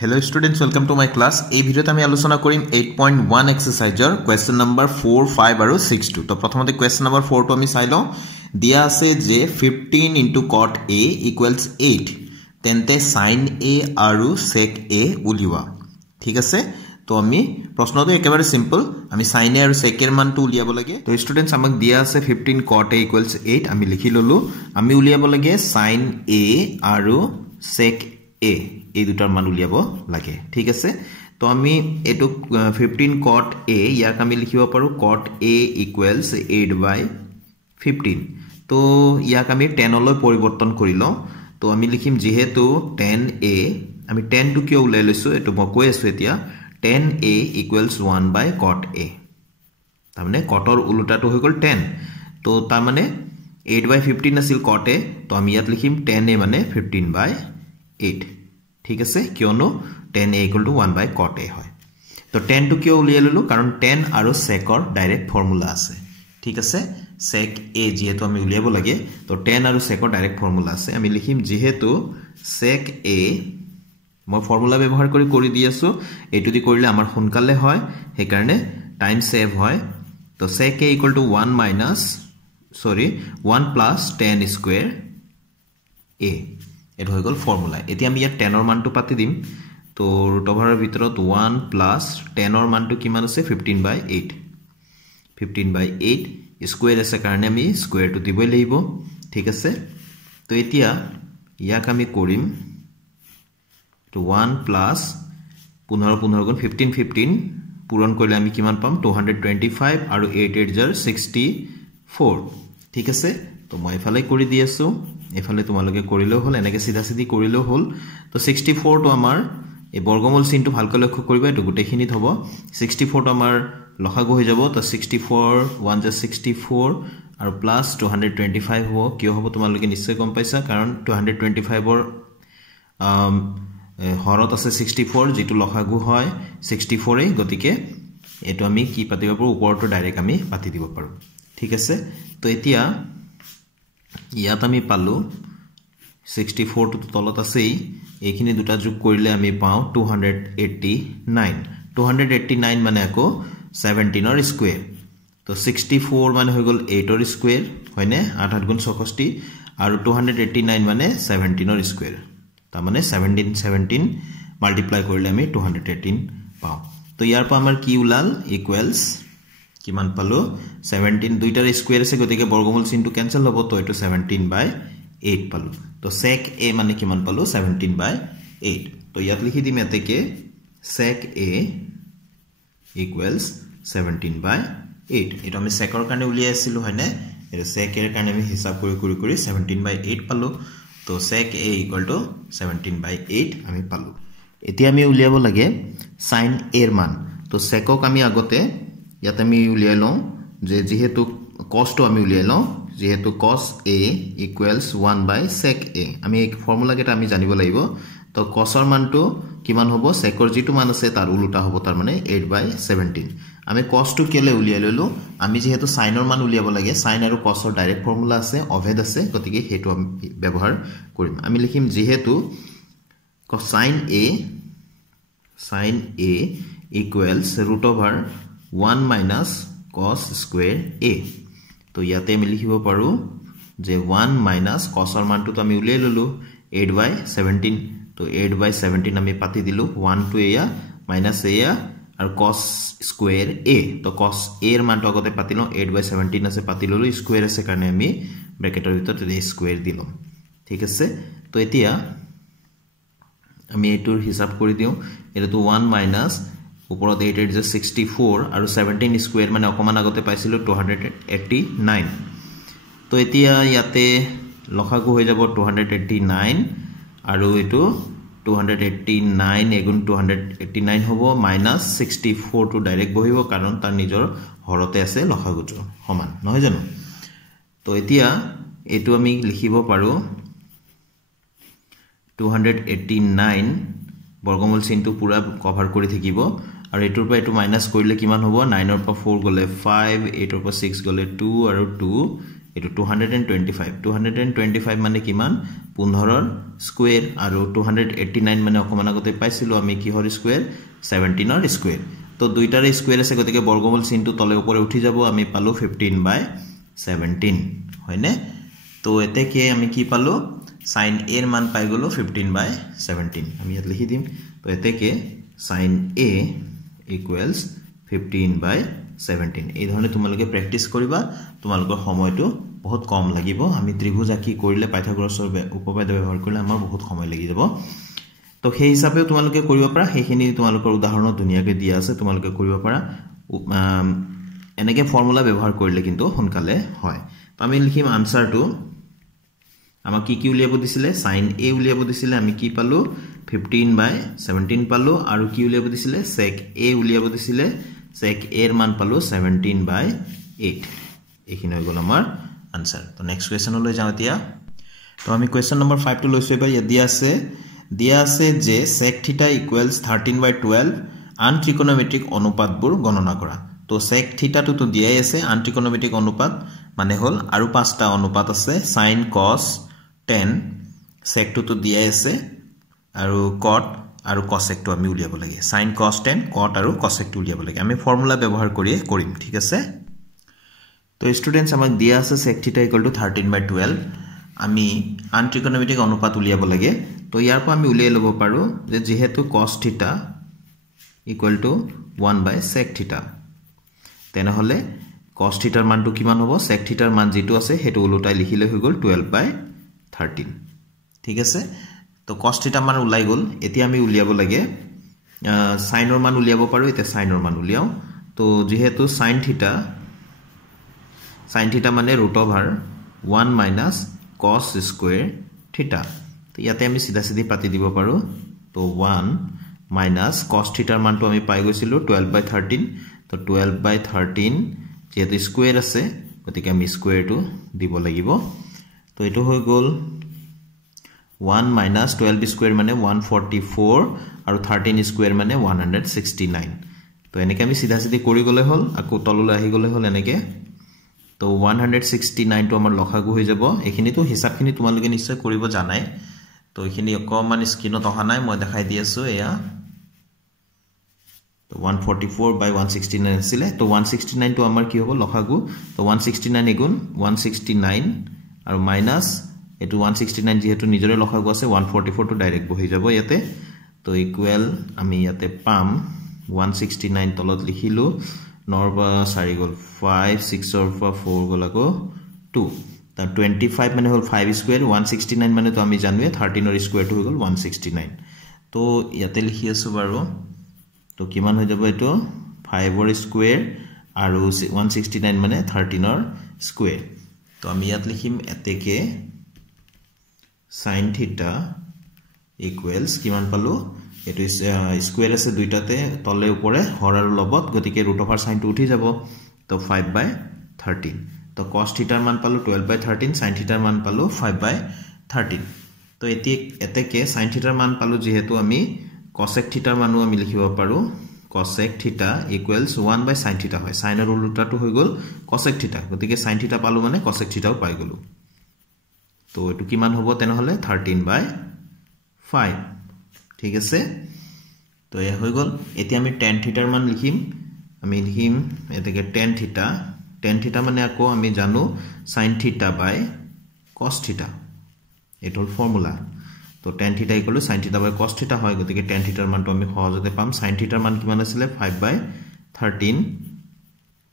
Hello students, welcome to my class. এই ভিডিওতে আমি আলোচনা কৰিম 8.1 এক্সাৰসাইজৰ কোৱেশ্চন নম্বৰ 4, 5 আৰু 6 2. তো প্ৰথমতে কোৱেশ্চন নম্বৰ 4 টো আমি চাই লওঁ। দিয়া আছে যে 15 into cot A equals 8. তেন্তে sin A আৰু sec A উলিওৱা। ঠিক আছে? তো আমি প্ৰশ্নটো একেবাৰে সিম্পল। আমি sin A আৰু sec এৰ মানটো উলিয়াব লাগে। তো স্টুডেন্টস আমাক দিয়া আছে 15 cot A equals 8 আমি লিখি ললো। আমি উলিয়াব লাগে sin A আৰু sec A এই দুটাৰ মান উলিয়াব লাগে। ঠিক আছে? তো আমি এটো 15 cot A ইয়াক আমি লিখিব পাৰো cot A equals 8/15. তো ইয়াক আমি 10 লৈ পৰিৱৰ্তন কৰি লওঁ। তো আমি লিখিম যেহেতু 10A আমি 10 টু কিয় উলাই লৈছো এটো মই কৈ আছো এতিয়া 10A equals 1/cot A. তাৰমানে cotৰ উল্টাটো হৈ গল 10। তো তাৰ মানে 8/15 আছিল cot A। তো আমি ইয়াত লিখিম 10A মানে 15/8. ঠিক আছে? কিয়নো 10A equal to 1/cot A হয়। তো 10 টু কিয় উলিয়াই ললো কাৰণ 10 আৰু sec ৰ ডাইৰেক্ট ফৰ্মুলা আছে। ঠিক আছে? sec A যেহেতু আমি উলিয়াব লাগে তো 10 আৰু sec ৰ ডাইৰেক্ট ফৰ্মুলা আছে। আমি লিখিম যেহেতু sec A মই ফৰ্মুলা ব্যৱহাৰ কৰি দি আছো। এটো দি কৰিলে আমাৰ সোনকালে হয়, সেই কাৰণে টাইম সেভ হয়। তো sec A equal to 1 plus 10 square A. এটো হৈ গল ফৰ্মুলা। এতিয়া আমি ইয়াত 10 ৰ মানটো পাতি দিম। তো ৰুট ওভাৰৰ ভিতৰত 1 প্লাস 10 ৰ মানটো কিমান আছে 15/8 15/8 স্কয়াৰ আছে কাৰণে আমি স্কয়াৰটো দিবই লাগিব। ঠিক আছে? তো এতিয়া ইয়াক আমি কৰিম তো 1 প্লাস 15 গুণ 15 পূৰণ কৰিলে আমি কিমান পাম 225 আৰু 8 8 জাৰ 64। ঠিক আছে? তো মই এফালে কৰি দি আছো, এফালে তোমালোকে কৰিলেও হল, এনেকে সিধা সিধি কৰিলেও হল। তো 64 তো আমাৰ এই বৰ্গমূল চিনটো ভালকৈ লক্ষ্য কৰিবা, এটো গোটেইখিনিত হ'ব। 64 তো আমাৰ লসাগু হৈ যাব। তো 64 1 জাৰ 64 আৰু প্লাস 225 হ'ব। কিয় হ'ব তোমালোকে নিশ্চয় গম পাইছা, কাৰণ 225 ৰ হৰত আছে 64 যেটো লসাগু হয় 64 এই, গতিকে এটো আমি কি পাতিব পাৰো ওপৰটো ডাইৰেক্ট আমি পাতি দিব পাৰো। ঠিক আছে? তো এতিয়া ইয়াত আমি পালো 64 টো তলত আছে, এইখিনি দুটা যোগ কৰিলে আমি পাও 289 মানে আকৌ 17 ৰ স্কয়াৰ। তো 64 মানে হৈ গল 8 ৰ স্কয়াৰ হয়নে 8 8 গুণ 64 আৰু 289 মানে 17 ৰ স্কয়াৰ। তাৰ মানে 17 মাল্টিপ্লাই কৰিলে আমি 218 পাও। তো ইয়াৰ পৰা আমাৰ কি উলাল ইকুৱেলস কিমান পালো 17 দুইটাৰ স্কয়াৰ আছে, গতিকে বৰ্গমূল চিনটো কেনসেল হ'ব। তো এটো 17/8 পালো। তো sec A মানে কিমান পালো 17/8। তো ইয়াত লিখি দিম এতেকে sec A equals 17/8। এটো আমি sec ৰ কাৰণে উলিয়াই আছিল হয়নে, এটো sec এৰ কাৰণে আমি হিসাব কৰি 17/8 পালো। তো sec A equal to 17/8 আমি পালো। এতিয়া আমি উলিয়াব লাগে sin A এর মান। তো sec ক আমি আগতে ইয়াত আমি উলিয়াই লওঁ যে যেহেতু cos টো আমি উলিয়াই লওঁ, যেহেতু cos A equals 1/sec A। আমি এই ফৰ্মুলা কেটা আমি জানিব লাগিব। তো cos ৰ মানটো কিমান হ'ব sec ৰ যেটো মান আছে তাৰ উল্টা হ'ব, তাৰ মানে 8/17। আমি cos টো কেলে উলিয়াই ললো, আমি যেহেতু sin ৰ মান উলিয়াব লাগে, sin আৰু cos ৰ ডাইৰেক্ট ফৰ্মুলা আছে, অভেদ আছে, গতিকে হেতু আমি ব্যৱহাৰ কৰিম। আমি লিখিম যেহেতু sin A equals root over 1 minus cos square A। তো ইয়াতে আমি লিখিব পাৰো যে 1 minus cos ৰ মানটো তো আমি উলিয়াই ললো 8/17। তো 8/17 আমি পাতি দিলো 1 to এয়া minus এয়া আৰু cos square A। তো cos A এৰ মানটো আগতে পাতিলো 8/17 আছে, পাতি ললো স্কয়াৰ আছে কাৰণে আমি ব্ৰ্যাকেটৰ ভিতৰত এই স্কয়াৰ দিলো। ঠিক আছে? তো এতিয়া আমি এটোৰ হিসাব কৰি দিও। এটো 1 minus ওপৰত 8 8 জাৰ 64 আৰু 17 স্কয়াৰ মানে অকমান আগতে পাইছিলো 289। তো এতিয়া ইয়াতে লসাগু হৈ যাব 289 আৰু এটো 289 এগুণ 289 হ'ব মাইনাস 64 টো ডাইৰেক্ট বহিব কাৰণ তাৰ নিজৰ হৰতে আছে লসাগুটো সমান নহয় জানো। তো এতিয়া এটো আমি লিখিব পাৰো 289 বৰ্গমূল চিনটো পুৰা কভাৰ কৰি থাকিব আৰু এটোৰ পৰা এটো মাইনাস কৰিলে কিমান হ'ব 9 ৰ পৰা 4 গলে 5 8 ৰ পৰা 6 গলে 2 আৰু 2 এটো 225 মানে কিমান 15 ৰ স্কয়াৰ আৰু 289 মানে অকমান আগতে পাইছিলো আমি কিহৰ স্কয়াৰ 17 ৰ স্কয়াৰ তো দুইটাৰ স্কয়াৰ আছে গতিকে বৰ্গমূল চিনটো তলে ওপৰে উঠি যাব আমি পালো 15/17 হয়নে তো এতেকে আমি কি পালো sin a এর মান পাই গলো 15/17 আমি ইয়াত লিখি দিম তো এতেকে sin a equals 15/17 এই ধৰণে তোমালোকে প্ৰ্যাকটিছ কৰিবা তোমালোকৰ সময়টো বহুত কম লাগিব আমি ত্ৰিভুজ আঁকি কৰিলে পাইথাগোৰাছৰ উপপাদ্য ব্যৱহাৰ কৰিলে আমাৰ বহুত সময় লাগি যাব তো সেই হিচাপে তোমালোকে কৰিব পাৰা সেইখিনি তোমালোকৰ উদাহৰণ ধুনিয়াকৈ দিয়া আছে তোমালোকে কৰিব পাৰা এনেকে ফৰ্মুলা ব্যৱহাৰ কৰিলে কিন্তু সোনকালে হয় তো আমি লিখিম আনসাৰটো আমাক কি উলিয়াব দিছিলে sin a উলিয়াব দিছিলে আমি কি পালো 15/17 পালো আৰু কি উলিয়াব দিছিলে sec a উলিয়াব দিছিলে sec a এৰ মান পালো 17/8 এইখিনি হৈ গল আমাৰ আনসাৰ তো নেক্সট কোৱেশ্চন লৈ যাও এতিয়া তো আমি কোৱেশ্চন নম্বৰ 5 টো লৈছো এবাৰ দিয়া আছে যে sec θ equals 13/12 আন ত্ৰিকোণমিতিক অনুপাতবোৰ গণনা কৰা তো sec θ টো দিয়াই আছে আন ত্ৰিকোণমিতিক অনুপাত মানে হল আৰু পাঁচটা অনুপাত আছে sin cos tan sec টো দিয়াই আছে আৰু cot আৰু cosec টো আমি উলিয়াব লাগে sin cos tan cot আৰু cosec টো উলিয়াব লাগে আমি ফৰ্মুলা ব্যৱহাৰ কৰি কৰিম ঠিক আছে তো স্টুডেন্টস আমাক দিয়া আছে sec θ = 13/12 আমি আন ত্ৰিকোণমিতিক অনুপাত উলিয়াব লাগে তো ইয়াৰ পৰা আমি উলিয়াই লব পাৰো যে যেহেতু cos θ = 1/sec θ তেনেহলে cos θ ৰ মানটো কিমান হ'ব sec θ ৰ মান যেটো আছে হেতু উলটাই লিখিলে হৈ গল 12/13 ঠিক আছে তো cos θ মান উলাই গল এতিয়া আমি উলিয়াব লাগে sin ৰ মান উলিয়াব পাৰো এতিয়া sin ৰ মান উলিয়াও তো যেহেতু sin θ মানে √1 - cos square θ তো ইয়াতে আমি সিধা সিধি পাতি দিব পাৰো তো 1 - cos θ ৰ মানটো আমি পাই গৈছিলো 12/13 তো 12/13 যেহেতু স্কয়াৰ আছে গতিকে আমি স্কয়াৰটো দিব লাগিব তো এটো হৈ গল 1 - 12 স্কয়াৰ মানে 144 আৰু 13 স্কয়াৰ মানে 169 তো এনেকে আমি সিধা সিধি কৰি গলে হল আকৌ তললৈ আহি গলে হল এনেকে তো 169 টো আমাৰ লখাগু হৈ যাব এখিনি তো হিসাবখিনি তোমালোকে নিশ্চয় কৰিব জানাই তো এখিনি অকমান স্ক্ৰিনত অহা নাই মই দেখাই দি আছো এয়া তো 144/169 আছিল তো 169 টো আমাৰ কি হ'ব লখাগু তো 169 গুণ 169 আৰু মাইনাস এটো 169 যেহেতু নিজৰে লখাগু আছে 144 টো ডাইৰেক্ট বহি যাব ইয়াতে তো ইকুৱেল আমি ইয়াতে পাম 169 তলত লিখিলো 9 বা 4 গল 5 6 ৰ পৰা 4 গল আকৌ 2 তা 25 মানে হল 5 স্কয়াৰ 169 মানে তো আমি জানোৱে 13 ৰ স্কয়াৰটো হৈ গল 169 তো ইয়াতে লিখি আছো বাৰু তো কিমান হৈ যাব এটো 5 ৰ স্কয়াৰ আৰু 169 মানে 13 ৰ স্কয়াৰ তো আমি ইয়াত লিখিম এতেকে sin θ equals কিমান পালো এটো স্কয়াৰ আছে দুইটাতে তলে উপৰে হৰ আৰু লবত গতিকে √sin টো উঠি যাব তো 5/13 তো cos θ ৰ মান পালো 12/13 sin θ ৰ মান পালো 5/13 তো এতেকে sin θ ৰ মান পালো যেহেতু আমি cosec θ ৰ মানো আমি লিখিব পাৰো cosec θ equals 1/sin θ হয় sin ৰ উল্টাটো হৈ গল cosec θ গতিকে sin θ পালো মানে cosec θ পাই গলো তো এটো কিমান হ'ব তেনেহলে 13/5 ঠিক আছে তো এ হৈ গল এতিয়া আমি tan θ ৰ মান লিখিম আমি লিখিম এতেকে tan θ মানে আকৌ আমি জানো sin θ cos θ এটো ফৰ্মুলা তো tan θ = sin θ cos θ হয় গতিকে tan θ ৰ মানটো আমি সহজতে পাম sin θ ৰ মান কিমান আছিল 5/13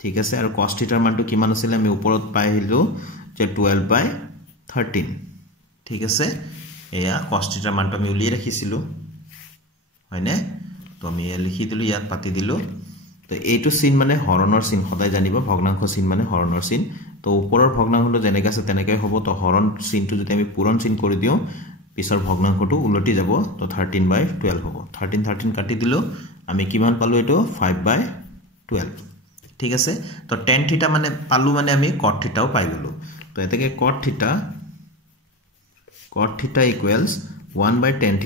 ঠিক আছে আৰু cos θ ৰ মানটো কিমান আছিল আমি ওপৰত পাই আহিলো যে 12/13 ঠিক আছে এয়া cos θ ৰ মানটো আমি উলিয়াই ৰাখিছিলো হয়নে তো আমি লিখি দিলো ইয়াত পাতি দিলো তো এইটো চিন মানে হৰণৰ চিন সদায় জানিব ভগ্নাংশ চিন মানে হৰণৰ চিন তো ওপৰৰ ভগ্নাংশটো যেনেকৈ আছে তেনেকৈ হ'ব তো হৰণ চিনটো যদি আমি পূৰণ চিন কৰি দিও পিছৰ ভগ্নাংশটো উলটি যাব তো 13/12 হ'ব 13 কাটি দিলো আমি কিমান পালো এটো 5/12 ঠিক আছে তো tan θ মানে পালো মানে আমি cot θ ও পাই গলো তো এতেকে cot θ equals 1/tan θ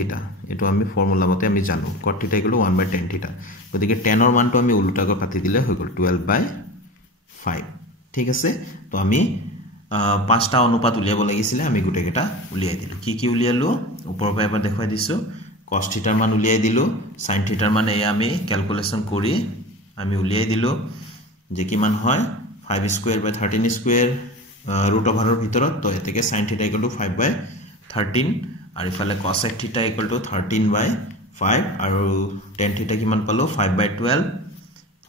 এটো আমি ফৰ্মুলা মতে আমি জানো cot θ = 1/tan θ গতিকে tan ৰ মানটো আমি উল্টাকৈ পাতি দিলে হৈ গল 12/5 ঠিক আছে তো আমি পাঁচটা অনুপাত উলিয়াব লাগিছিলে আমি গুটেকেটা উলিয়াই দিলো কি উলিয়ালো ওপৰৰ পৰা এবাৰ দেখাই দিছো cos θ ৰ মান উলিয়াই দিলো sin θ ৰ মান এই আমি ক্যালকুলেশন কৰি আমি উলিয়াই দিলো যে কিমান হয় 5 স্কয়াৰ বাই 13 স্কয়াৰ √ ওভাৰৰ ভিতৰত তো এতেকে sin θ = 5 বাই 13 আৰু ইফালে cos θ = 13 বাই 5 আৰু tan θ কিমান পালো 5 বাই 12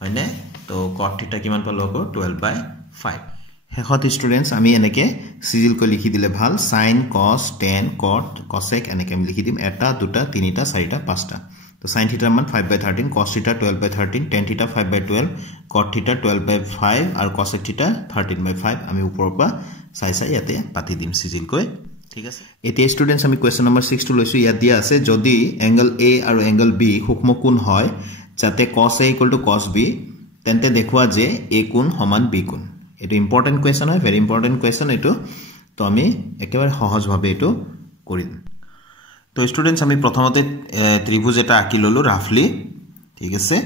হয়নে তো cot θ কিমান পালো আকৌ 12 বাই 5 হেখত স্টুডেন্টস আমি এনেকে সিজিল কৈ লিখি দিলে ভাল sin cos tan cot cosec এনেকে আমি লিখি দিম এটা দুটা তিনিটা চাৰিটা পাঁচটা তো sin θ ৰ মান 5 বাই 13 cos θ 12 বাই 13 tan θ 5 বাই 12 cot θ 12 বাই 5 আৰু cosec θ 13 বাই 5 আমি ওপৰৰ পৰা চাই ইয়াতে পাতি দিম সিজিল কৈ ঠিক আছে এতিয়া স্টুডেন্টস আমি কোৱেশ্চন নম্বৰ 6 টো লৈছো ইয়াত দিয়া আছে যদি এংগল A আৰু এংগল B সূক্ষ্ম কোণ হয় যাতে cos A = cos B তেন্তে দেখুৱা যে A কোণ সমান B কোণ এটো ইম্পৰ্টেন্ট কোৱেশ্চন হয় ভেৰি ইম্পৰ্টেন্ট কোৱেশ্চন এটো তো আমি একেবাৰে সহজ ভাবে এটো কৰিম তো স্টুডেন্টস আমি প্ৰথমতে ত্ৰিভুজ এটা আঁকি ললো ৰাফলি ঠিক আছে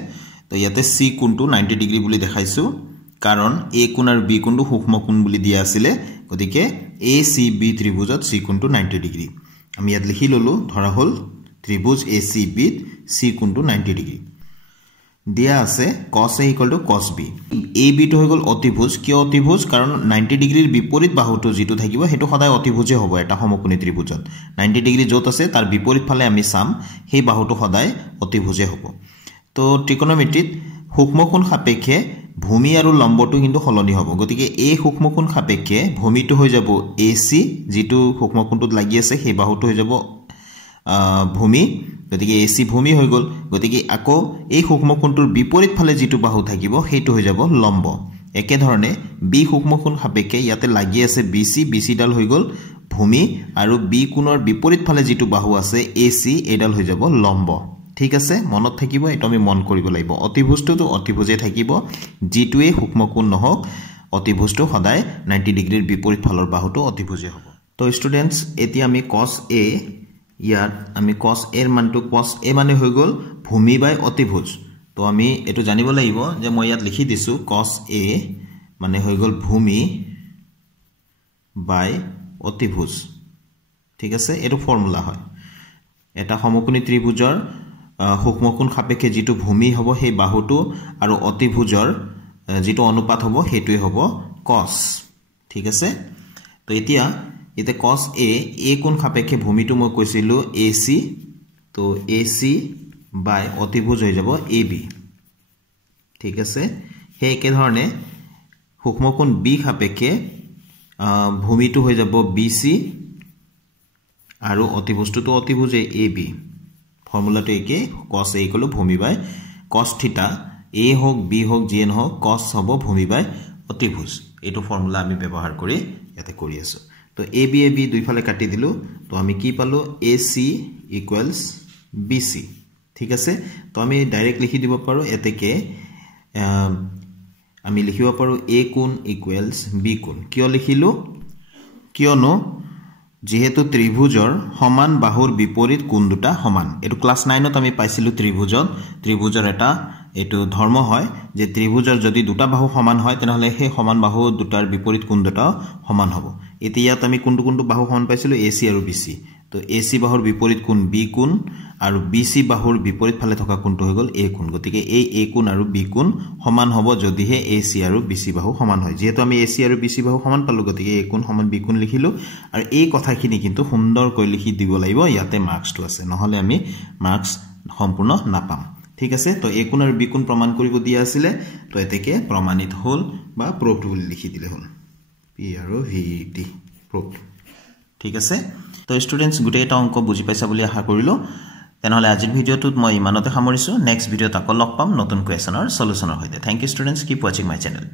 তো ইয়াতে C কোণটো 90 ডিগ্ৰী বুলি দেখাইছো কাৰণ A কোণ আৰু B কোণটো সূক্ষ্ম কোণ বুলি দিয়া আছিল গতিকে ACB ত্ৰিভুজত C কোণটো 90 ডিগ্ৰী আমি ইয়াত লিখি ললো ধৰা হল ত্ৰিভুজ ACB C কোণটো 90 ডিগ্ৰী দিয়া আছে cos A = cos B AB টো হৈ গল অতিভুজ কিয় অতিভুজ কাৰণ 90 ডিগ্ৰীৰ বিপৰীত বাহুটো যেটো থাকিব হেটো সদায় অতিভুজে হ'ব এটা সমকোণী ত্ৰিভুজত 90 ডিগ্ৰী যত আছে তাৰ বিপৰীত ফালে আমি চাম সেই বাহুটো সদায় অতিভুজে হ'ব তো ত্ৰিকোণমিতিত সূক্ষ্মকোণ সাপেক্ষে ভূমি আৰু লম্বটো কিন্তু সলনি হ'ব গতিকে এই সূক্ষ্মকোণ সাপেক্ষে ভূমিটো হৈ যাব AC যেটো সূক্ষ্মকোণটোত লাগি আছে সেই বাহুটো হৈ যাব ভূমি গতিকে AC ভূমি হৈ গল গতিকে আকৌ এই সূক্ষ্মকোণটোৰ বিপৰীত ফালে যেটো বাহু থাকিব হেটো হৈ যাব লম্ব একে ধৰণে B সূক্ষ্মকোণ সাপেক্ষে ইয়াতে লাগি আছে BC ডাল হৈ গল ভূমি আৰু B কোণৰ বিপৰীত ফালে যেটো বাহু আছে AC এডাল হৈ যাব লম্ব ঠিক আছে মনত থাকিব এটো আমি মন কৰিব লাগিব অতিভুজটো অতিভুজে থাকিব যেটোৱে সূক্ষ্মকোণ নহওক অতিভুজটো সদায় 90 ডিগ্ৰীৰ বিপৰীত ফালৰ বাহুটো অতিভুজে হ'ব তো স্টুডেন্টস এতিয়া আমি cos A ইয়াত আমি cos A এর মানটো cos A মানে হৈ গল ভূমি বাই অতিভুজ তো আমি এটো জানিব লাগিব যে মই ইয়াত লিখি দিছো cos A মানে হৈ গল ভূমি বাই অতিভুজ ঠিক আছে এটো ফৰ্মুলা হয় এটা সমকোণী ত্ৰিভুজৰ সূক্ষ্মকোণ সাপেক্ষে যেটো ভূমি হ'ব সেই বাহুটো আৰু অতিভুজৰ যেটো অনুপাত হ'ব হেটোই হ'ব cos ঠিক আছে তো এতিয়া এতে cos A কোণ সাপেক্ষে ভূমিটো মই কৈছিলো AC তো AC বাই অতিভুজ হৈ যাব AB ঠিক আছে হে একে ধৰণে সূক্ষ্মকোণ B সাপেক্ষে ভূমিটো হৈ যাব BC আৰু অতিভুজটো অতিভুজ AB ফৰ্মুলাটো একে cos A = ভূমি বাই cos θ A হোক B হোক যি নহওক cos হ'ব ভূমি বাই অতিভুজ এটো ফৰ্মুলা আমি ব্যৱহাৰ কৰি ইয়াতে কৰি আছো তো AB দুইফালে কাটি দিলো তো আমি কি পালো AC = BC ঠিক আছে তো আমি ডাইৰেক্ট লিখি দিব পাৰো এতেকে আমি লিখিব পাৰো A কোণ = B কোণ কিয় লিখিলো কিয়নো যেহেতু ত্ৰিভুজৰ সমান বাহুৰ বিপৰীত কোণ দুটা সমান এটো ক্লাস 9 ত আমি পাইছিলো ত্ৰিভুজৰ এটা এটো ধৰ্ম হয় যে ত্ৰিভুজৰ যদি দুটা বাহু সমান হয় তেনেহলে সেই সমান বাহু দুটাৰ বিপৰীত কোণ দুটা সমান হ'ব এতিয়া আমি কোনটো বাহু সমান পাইছিলো AC আৰু BC তো AC বাহুৰ বিপৰীত কোণ B কোণ আৰু BC বাহুৰ বিপৰীত ফালে থকা কোণটো হৈ গল A কোণ গতিকে এই A কোণ আৰু B কোণ সমান হ'ব যদিহে AC আৰু BC বাহু সমান হয় যেহেতু আমি AC আৰু BC বাহু সমান পালো গতিকে A কোণ সমান B কোণ লিখিলো আৰু এই কথাখিনি কিন্তু সুন্দৰকৈ লিখি দিব লাগিব ইয়াতে মাৰ্কসটো আছে নহলে আমি মাৰ্কস সম্পূৰ্ণ নাপাম ঠিক আছে তো A কোণ আৰু B কোণ প্ৰমাণ কৰিব দিয়া আছিল তো এতেকে প্ৰমাণিত হল বা প্ৰুভড বুলি লিখি দিলে হল P আৰু VT প্ৰুভড ঠিক আছে তো স্টুডেন্টস গুটেটা অংক বুজি পাইছা বুলি আশা কৰিলো তেনেহলে আজিৰ ভিডিওটোত মই ইমানতে সামৰিছো নেক্সট ভিডিওত আকৌ লগ পাম নতুন কোৱেশ্চনৰ সলিউশনৰ হৈতে thank you students keep watching my channel